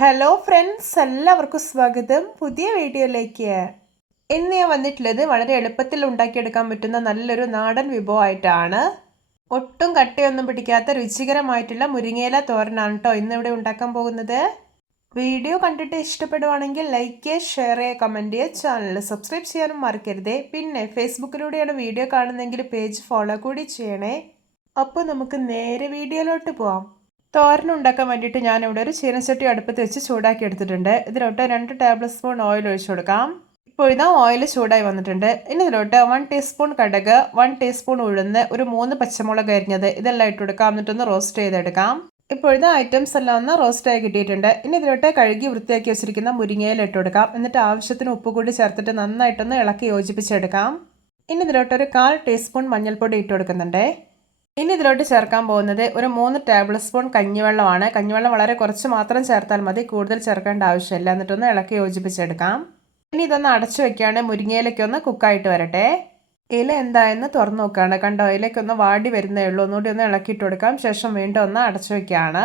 Hello friends, എല്ലാവർക്കും സ്വാഗതം പുതിയ വീഡിയോയിലേക്ക്. ഇന്ന് ഞാൻ വന്നിട്ടുള്ളത് വളരെ എളുപ്പത്തിൽ ഉണ്ടാക്കിയെടുക്കാൻ പറ്റുന്ന നല്ലൊരു നാടൻ വിഭവമായിട്ടാണ്. ഒട്ടും കട്ടയൊന്നും പിടിക്കാത്ത രുചികരമായിട്ടുള്ള മുരിങ്ങയില തോരനാണ് കേട്ടോ ഇന്നിവിടെ ഉണ്ടാക്കാൻ പോകുന്നത്. വീഡിയോ കണ്ടിട്ട് ഇഷ്ടപ്പെടുവാണെങ്കിൽ ലൈക്ക് ചെയ്യുക, ഷെയർ ചെയ്യുക, കമൻറ്റ് ചെയ്യുക, ചാനൽ സബ്സ്ക്രൈബ് ചെയ്യാനും മറക്കരുതേ. പിന്നെ ഫേസ്ബുക്കിലൂടെയാണ് വീഡിയോ കാണുന്നതെങ്കിൽ പേജ് ഫോളോ കൂടി ചെയ്യണേ. അപ്പോൾ നമുക്ക് നേരെ വീഡിയോയിലോട്ട് പോവാം. തോരനുണ്ടാക്കാൻ വേണ്ടിയിട്ട് ഞാനിവിടെ ഒരു ചീനച്ചട്ടി അടുപ്പത്ത് വെച്ച് ചൂടാക്കി എടുത്തിട്ടുണ്ട്. ഇതിലോട്ട് 2 ടേബിൾ സ്പൂൺ ഓയിൽ ഒഴിച്ചു കൊടുക്കാം. ഇപ്പോൾ ഇതാ ഓയിൽ ചൂടായി വന്നിട്ടുണ്ട്. ഇനി ഇതിലോട്ട് 1 ടീസ്പൂൺ കടുക്, 1 ടീസ്പൂൺ ഉഴുന്ന്, ഒരു 3 പച്ചമുളക് അരിഞ്ഞത് ഇതെല്ലാം ഇട്ട് കൊടുക്കാം. എന്നിട്ടൊന്ന് റോസ്റ്റ് ചെയ്തെടുക്കാം. ഇപ്പോഴത്തെ ഐറ്റംസ് എല്ലാം ഒന്ന് റോസ്റ്റായി കിട്ടിയിട്ടുണ്ട്. ഇനി ഇതിലോട്ട് കഴുകി വൃത്തിയാക്കി വെച്ചിരിക്കുന്ന മുരിങ്ങയില ഇട്ട് കൊടുക്കാം. എന്നിട്ട് ആവശ്യത്തിന് ഉപ്പ് കൂടി ചേർത്തിട്ട് നന്നായിട്ടൊന്ന് ഇളക്കി യോജിപ്പിച്ചെടുക്കാം. ഇനി ഇതിലോട്ട് ഒരു 1/4 ടീസ്പൂൺ മഞ്ഞൾപ്പൊടി ഇട്ട് കൊടുക്കുന്നുണ്ട്. ഇനി ഇതിലോട്ട് ചേർക്കാൻ പോകുന്നത് ഒരു 3 ടേബിൾ സ്പൂൺ കഞ്ഞിവെള്ളമാണ്. കഞ്ഞിവെള്ളം വളരെ കുറച്ച് മാത്രം ചേർത്താൽ മതി, കൂടുതൽ ചേർക്കേണ്ട ആവശ്യമില്ല. എന്നിട്ടൊന്ന് ഇളക്കി യോജിപ്പിച്ചെടുക്കാം. ഇനി ഇതൊന്ന് അടച്ചു വെക്കുകയാണ്. മുരിങ്ങയിലേക്കൊന്ന് കുക്കായിട്ട് വരട്ടെ. ഇല എന്തായെന്ന് തുറന്നു നോക്കുകയാണ്. കണ്ടോ, ഇലയ്ക്കൊന്ന് വാടി വരുന്നേ ഉള്ളൂ. ഒന്നുകൂടി ഒന്ന് ഇളക്കിയിട്ട് കൊടുക്കാം. ശേഷം വീണ്ടും ഒന്ന് അടച്ചു വെക്കുകയാണ്.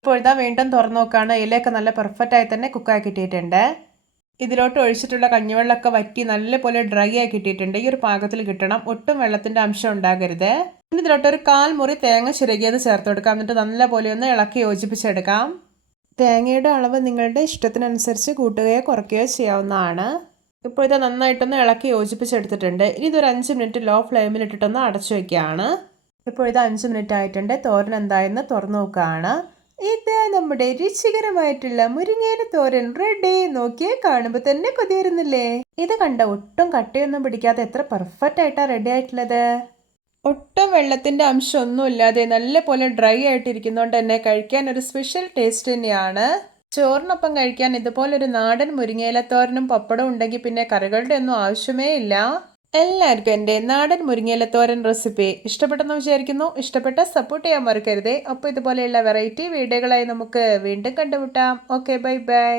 ഇപ്പോൾ ഇതാ വീണ്ടും തുറന്നു നോക്കുകയാണ്. ഇലയൊക്കെ നല്ല പെർഫെക്റ്റായി തന്നെ കുക്കായി കിട്ടിയിട്ടുണ്ട്. ഇതിലോട്ട് ഒഴിച്ചിട്ടുള്ള കഞ്ഞിവെള്ളമൊക്കെ വറ്റി നല്ലപോലെ ഡ്രൈ ആയി കിട്ടിയിട്ടുണ്ട്. ഈ ഒരു പാകത്തിൽ കിട്ടണം, ഒട്ടും വെള്ളത്തിൻ്റെ അംശം ഉണ്ടാകരുത്. ഇനി ഇതിലോട്ട് ഒരു 1/4 മുറി തേങ്ങ ചിരകിയത് ചേർത്ത് കൊടുക്കാം. എന്നിട്ട് നല്ലപോലെ ഒന്ന് ഇളക്കി യോജിപ്പിച്ചെടുക്കാം. തേങ്ങയുടെ അളവ് നിങ്ങളുടെ ഇഷ്ടത്തിനനുസരിച്ച് കൂട്ടുകയോ കുറയ്ക്കുകയോ ചെയ്യാവുന്നതാണ്. ഇപ്പോൾ ഇത് നന്നായിട്ടൊന്ന് ഇളക്കി യോജിപ്പിച്ചെടുത്തിട്ടുണ്ട്. ഇനി ഇതൊരു 5 മിനിറ്റ് ലോ ഫ്ലെയിമിൽ ഇട്ടിട്ടൊന്ന് അടച്ചു വയ്ക്കുകയാണ്. ഇപ്പോൾ ഇത് 5 മിനിറ്റ് ആയിട്ടുണ്ട്. തോരൻ എന്തായെന്ന് തുറന്നു നോക്കുകയാണ്. ഇത് നമ്മുടെ രുചികരമായിട്ടുള്ള മുരിങ്ങയില തോരൻ റെഡി. നോക്കിയേ, കാണുമ്പോൾ തന്നെ കൊതി വരുന്നില്ലേ? ഇത് കണ്ട ഒട്ടും കട്ടയൊന്നും പിടിക്കാതെ എത്ര പെർഫെക്റ്റ് ആയിട്ടാണ് റെഡി ആയിട്ടുള്ളത്. ഒട്ടും വെള്ളത്തിന്റെ അംശം ഒന്നും ഇല്ലാതെ നല്ല പോലെ ഡ്രൈ ആയിട്ടിരിക്കുന്നതുകൊണ്ട് തന്നെ കഴിക്കാൻ ഒരു സ്പെഷ്യൽ ടേസ്റ്റ് തന്നെയാണ്. ചോറിനൊപ്പം കഴിക്കാൻ ഇതുപോലൊരു നാടൻ മുരിങ്ങയില തോരനും പപ്പടവും ഉണ്ടെങ്കിൽ പിന്നെ കറികളുടെ ഒന്നും ആവശ്യമേ ഇല്ല. എല്ലാവർക്കും എൻ്റെ നാടൻ മുരിങ്ങയിലത്തോരൻ റെസിപ്പി ഇഷ്ടപ്പെട്ടെന്ന് വിചാരിക്കുന്നു. ഇഷ്ടപ്പെട്ട സപ്പോർട്ട് ചെയ്യാൻ മറക്കരുതേ. അപ്പോൾ ഇതുപോലെയുള്ള വെറൈറ്റി വീഡിയോകളായി നമുക്ക് വീണ്ടും കണ്ടുമുട്ടാം. Okay, bye bye.